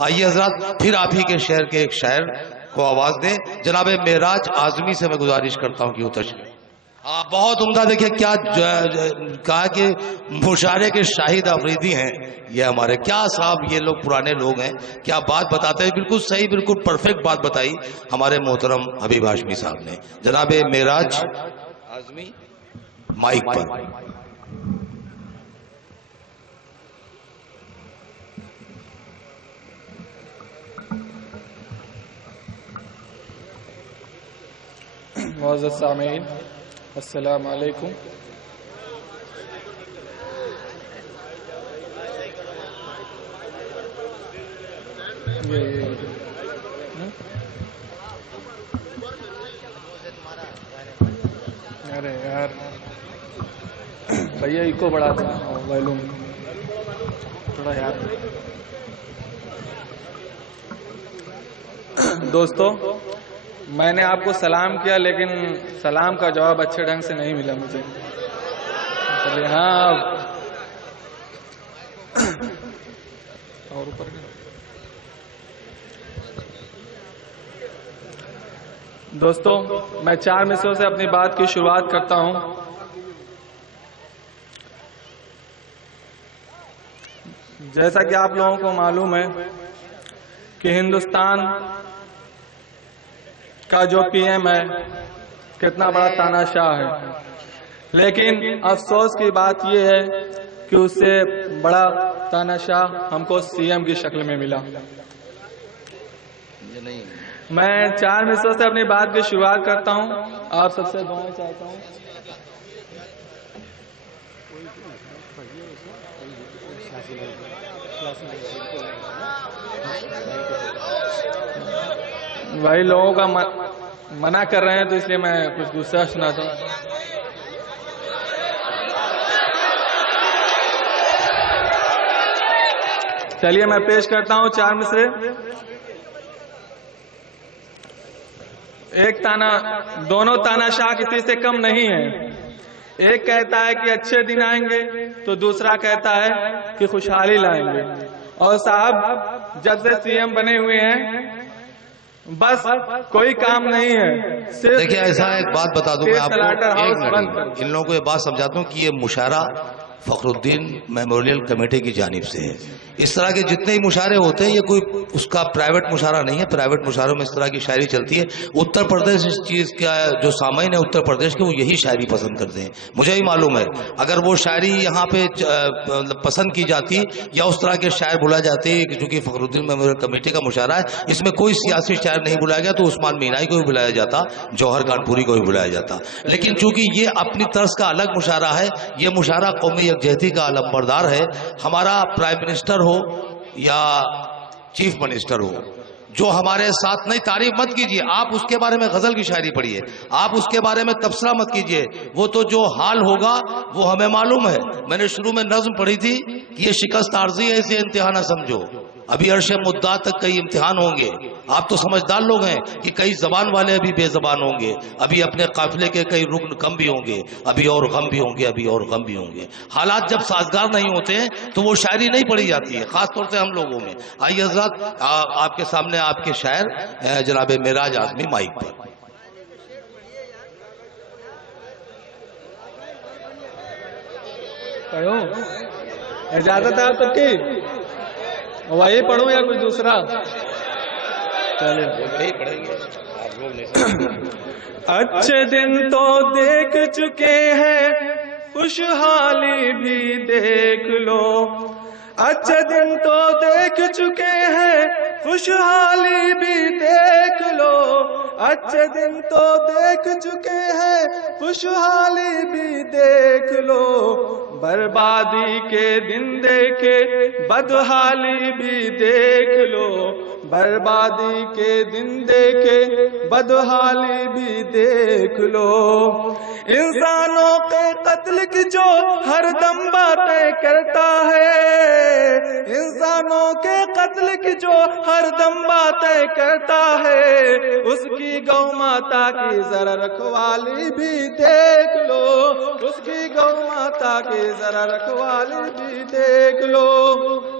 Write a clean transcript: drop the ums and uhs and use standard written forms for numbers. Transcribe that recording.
आइए हजरत फिर आप ही के शहर के एक शायर को आवाज दें। जनाब मेराज आजमी से मैं गुजारिश करता हूँ कि वो तशरीफ। हाँ, बहुत उम्दा। देखिए क्या कहा कि मुशारे के शाहिद अफरीदी हैं ये हमारे। क्या साहब ये लोग पुराने लोग हैं, क्या बात बताते हैं। बिल्कुल सही, बिल्कुल परफेक्ट बात बताई हमारे मोहतरम हबीब हाशमी साहब ने। जनाब मेराज आजमी माइक पर। मुअज़्ज़ज़ सामीन, अस्सलामु अलैकुम। अरे यार भैया इको बढ़ा देना वॉल्यूम थोड़ा यार। दोस्तों, मैंने आपको सलाम किया लेकिन सलाम का जवाब अच्छे ढंग से नहीं मिला मुझे। चलिए हाँ, और ऊपर दोस्तों, मैं 4 मिसरों से अपनी बात की शुरुआत करता हूं। जैसा कि आप लोगों को मालूम है कि हिंदुस्तान का जो पीएम है कितना बड़ा तानाशाह है, लेकिन अफसोस की बात यह है कि उससे बड़ा तानाशाह हमको सीएम की शक्ल में मिला। मैं 4 मिसरों से अपनी बात की शुरुआत करता हूं। आप सबसे दुआएं चाहता हूं। वही लोगों का मना कर रहे हैं तो इसलिए मैं कुछ दूसरा सुनाता हूं। चलिए मैं पेश करता हूं 4 मिसरे। एक ताना, दोनों तानाशाह किसी से कम नहीं है। एक कहता है कि अच्छे दिन आएंगे तो दूसरा कहता है कि खुशहाली लाएंगे। और साहब जब से सीएम बने हुए हैं बस कोई काम नहीं है। देखिए ऐसा एक बात बता दूं मैं आपको, इन लोगों को ये बात समझाता हूँ कि ये मुशायरा फखरुद्दीन मेमोरियल कमेटी की जानिब से है। इस तरह के जितने ही मुशायरे होते हैं ये कोई उसका प्राइवेट मुशायरा नहीं है। प्राइवेट मुशायरों में इस तरह की शायरी चलती है। उत्तर प्रदेश इस चीज़ का जो सामाइन है उत्तर प्रदेश के, वो यही शायरी पसंद करते हैं। मुझे ही मालूम है अगर वो शायरी यहाँ पे पसंद की जाती या उस तरह के शायर बुलाए जाते, चूँकि फखरुद्दीन मेमोरियल कमेटी का मुशायरा है, इसमें कोई सियासी शायर नहीं बुलाया गया तो उस्मान मीनाई को भी बुलाया जाता, जौहर कानपुरी को भी बुलाया जाता। लेकिन चूंकि ये अपनी तर्ज का अलग मुशायरा है, ये मुशायरा कौमी यकजहती का अलंबरदार है। हमारा प्राइम मिनिस्टर हो या चीफ मिनिस्टर हो, जो हमारे साथ, नहीं तारीफ मत कीजिए आप, उसके बारे में गजल की शायरी पढ़िए, आप उसके बारे में तबसरा मत कीजिए। वो तो जो हाल होगा वो हमें मालूम है। मैंने शुरू में नज्म पढ़ी थी कि ये शिकस्त आर्जी है, इसे इम्तिहान ना समझो। अभी अर्श मुद्दा तक कई इम्तिहान होंगे। आप तो समझदार लोग हैं कि कई जबान वाले अभी बेजबान होंगे, अभी अपने काफिले के कई रुकन कम भी होंगे, अभी और गम भी होंगे, अभी और गम भी होंगे। हालात जब साजगार नहीं होते हैं तो वो शायरी नहीं पढ़ी जाती है, खासतौर से हम लोगों में। आइए हजरत आपके सामने आपके शायर जनाब मेराज आजमी माइक पर। इजाजत है आप सबकी? वही पढ़ूं या कुछ दूसरा? चलिए पढ़ेंगे आप लोग नहीं। अच्छे दिन तो देख चुके हैं, खुशहाली भी देख लो। अच्छे दिन तो देख चुके हैं, खुशहाली भी देख लो। अच्छे दिन तो देख चुके हैं, खुशहाली भी देख लो। बर्बादी के दिन देखे, बदहाली भी देख लो। बर्बादी के दिन देखे, बदहाली भी देख लो। इंसानों के कत्ल की जो हरदम बातें करता है, इंसानों के कत्ल की जो हरदम बातें करता है, उसकी गौ माता की जरा रखवाली भी देख लो। उसकी गौ माता की जरा रखवाली भी देख लो।